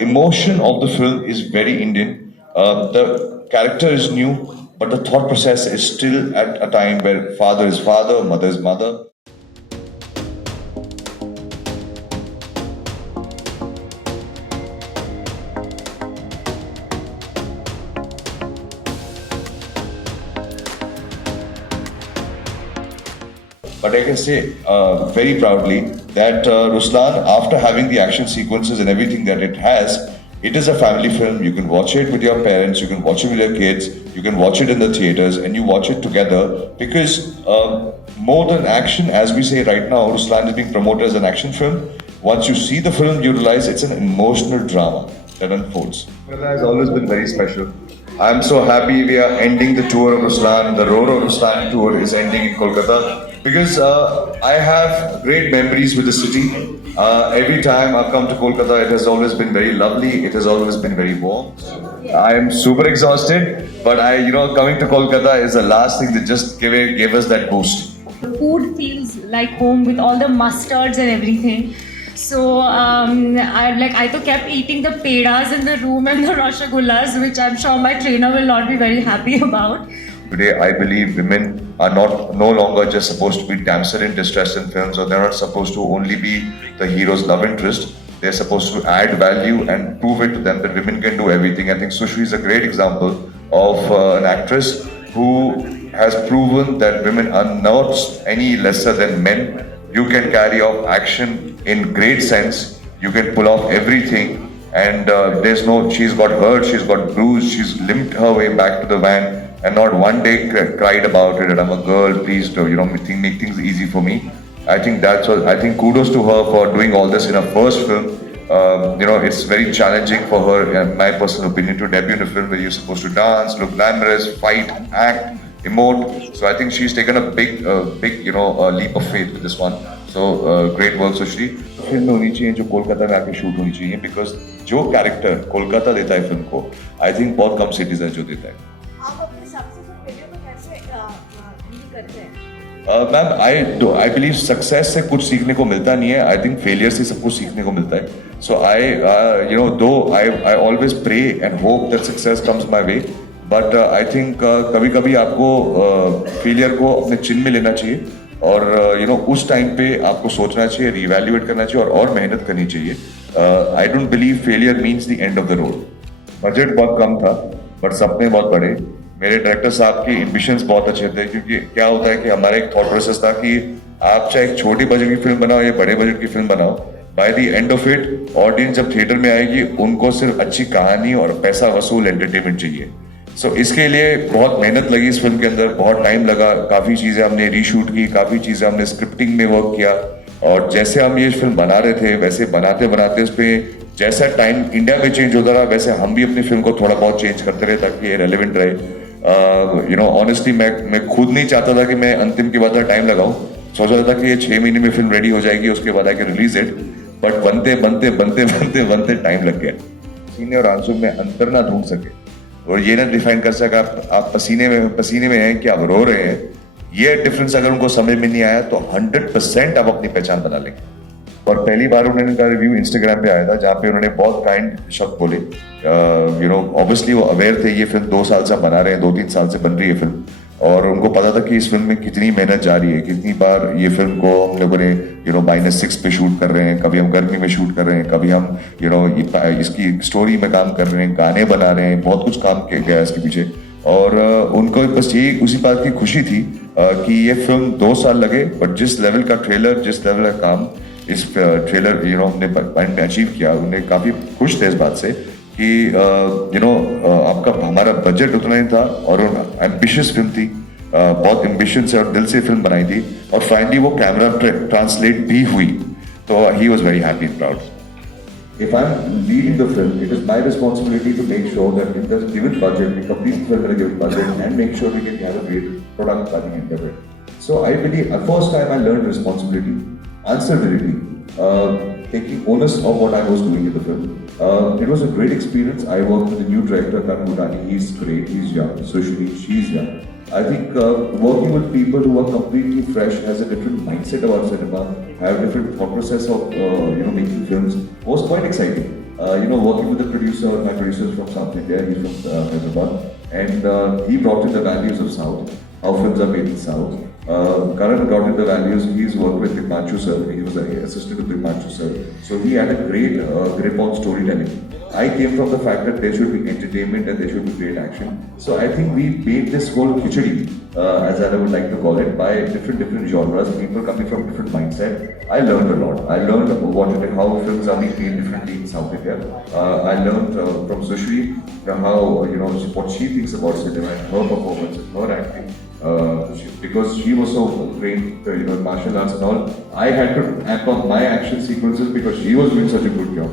emotion of the film is very Indian. The character is new, but the thought process is still at a time where father is father, mother is mother. But I can say very proudly that Ruslan, after having the action sequences and everything that it has, it is a family film. You can watch it with your parents, you can watch it with your kids, you can watch it in the theaters, and you watch it together because more than action, as we say right now, Ruslan is being promoted as an action film. Once you see the film, you realize it's an emotional drama that unfolds. Kolkata has always been very special. I'm so happy we are ending the tour of Ruslan. The Roro Ruslan tour is ending in Kolkata because I have great memories with the city. Every time I've come to Kolkata, it has always been very lovely. It has always been very warm. I am super exhausted, but coming to Kolkata is the last thing that just gave us that boost. The food feels like home with all the mustards and everything. So I तो kept eating the pedas in the room and the rasagullas, which I'm sure my trainer will not be very happy about. Today, I believe women are no longer just supposed to be damsel in distress in films, or they're not supposed to only be the hero's love interest. They're supposed to add value and prove it to them that women can do everything. I think Sushri is a great example of an actress who has proven that women are not any lesser than men. You can carry off action in great sense. You can pull off everything, and she's got hurt, she's got bruised, she's limped her way back to the van, and not one day cried about it. And I'm a girl, please do, make things easy for me. I think I think kudos to her for doing all this in her first film. It's very challenging for her, in my personal opinion, to debut in a film where you're supposed to dance, look glamorous, fight, act, emote. So I think she's taken a big leap of faith with this one. So great work, Sushri. Film होनी चाहिए जो कोलकाता में आके shoot होनी चाहिए because जो character Kolkata देता है फिल्म को, I think बहुत कम सिटीज है जो देता है. आप अपने सक्सेसफुल फेलियर को कैसे हैंडल करते हैं? मैम, I believe सक्सेस से कुछ सीखने को मिलता नहीं है. I think फेलियर से सब कुछ सीखने को मिलता है. So I always pray and hope that success comes my way. But I think कभी-कभी आपको फेलियर को अपने चिन में लेना चाहिए और उस टाइम पे आपको सोचना चाहिए, रीवैल्यूएट करना चाहिए और मेहनत करनी चाहिए. I don't believe failure means the end of the road. Budget बहुत कम था बट सपने बहुत बड़े. मेरे डायरेक्टर साहब के एम्बिशंस बहुत अच्छे थे क्योंकि क्या होता है कि हमारा एक थॉट प्रोसेस था कि आप चाहे एक छोटी बजट की फिल्म बनाओ या बड़े बजट की फिल्म बनाओ, by the end of it audience जब थिएटर में आएगी उनको सिर्फ अच्छी कहानी और पैसा वसूल एंटरटेनमेंट चाहिए. सो इसके लिए बहुत मेहनत लगी इस फिल्म के अंदर, बहुत टाइम लगा, काफ़ी चीज़ें हमने रीशूट की, काफ़ी चीज़ें हमने स्क्रिप्टिंग में वर्क किया और जैसे हम ये फिल्म बना रहे थे वैसे बनाते बनाते उस पर जैसा टाइम इंडिया में चेंज होता रहा वैसे हम भी अपनी फिल्म को थोड़ा बहुत चेंज करते रहे ताकि ये रेलिवेंट रहे. ऑनेस्टली मैं खुद नहीं चाहता था कि मैं अंतिम के बाद टाइम लगाऊं. सोचा था कि ये 6 महीने में फिल्म रेडी हो जाएगी, उसके बाद आके रिलीज इट. बट बनते टाइम लग गया. सीने और आंसू में अंतर ना ढूंढ सके और ये ना डिफाइन कर सका आप पसीने में हैं कि आप रो रहे हैं. ये डिफरेंस अगर उनको समझ में नहीं आया तो 100% आप अपनी पहचान बना लेंगे. और पहली बार उन्होंने उनका रिव्यू इंस्टाग्राम पे आया था जहाँ पे उन्होंने बहुत काइंड शब्द बोले. ऑब्वियसली वो अवेयर थे ये फिल्म 2 साल से हम बना रहे हैं, 2-3 साल से बन रही है फिल्म और उनको पता था कि इस फिल्म में कितनी मेहनत जा रही है, कितनी बार ये फिल्म को हम लोगों ने -6 पे शूट कर रहे हैं, कभी हम गर्मी में शूट कर रहे हैं, कभी हम इसकी स्टोरी में काम कर रहे हैं, गाने बना रहे हैं, बहुत कुछ काम किया गया इसके पीछे. और उनको बस ये उसी बात की खुशी थी कि ये फिल्म 2 साल लगे बट जिस लेवल का ट्रेलर, जिस लेवल का काम इस ट्रेलर हमने अचीव किया, उन्हें काफ़ी खुश थे इस बात से कि आपका हमारा बजट उतना ही था और एम्बिशियस फिल्म थी, बहुत एम्बिशन से और दिल से फिल्म बनाई थी और फाइनली वो कैमरा ट्रांसलेट भी हुई. तो he was very happy and proud. If I'm leading the film, it is my responsibility to make sure that in the given budget, we complete the film in a given budget and make sure we can have a great product by the end of it. So I believe, first time I learned responsibility, answerability, taking onus of what I was doing in the film. It was a great experience. I worked with the new director, Karan Bhutani. He's great, he's young. Sushri, she's young. I think working with people who are completely fresh, has a different mindset about cinema, have a different thought process of making films was quite exciting. working with the producer, my producer is from South India, he's from Hyderabad, and he brought in the values of South, how films are made in South. Karan brought in the values, he's worked with Dipanshu sir, he was an assistant to Dipanshu sir, so he had a great grip on storytelling. I came from the fact that there should be entertainment and there should be great action. So I think we made this whole khichdi, as I would like to call it, by different genres, people coming from different mindset. I learned a lot. I learned how films are being made differently in South India. I learned from Sushri how what she thinks about cinema and her performance and her acting. Because she was so trained, in martial arts and all, I had to amp up my action sequences because she was doing such a good job.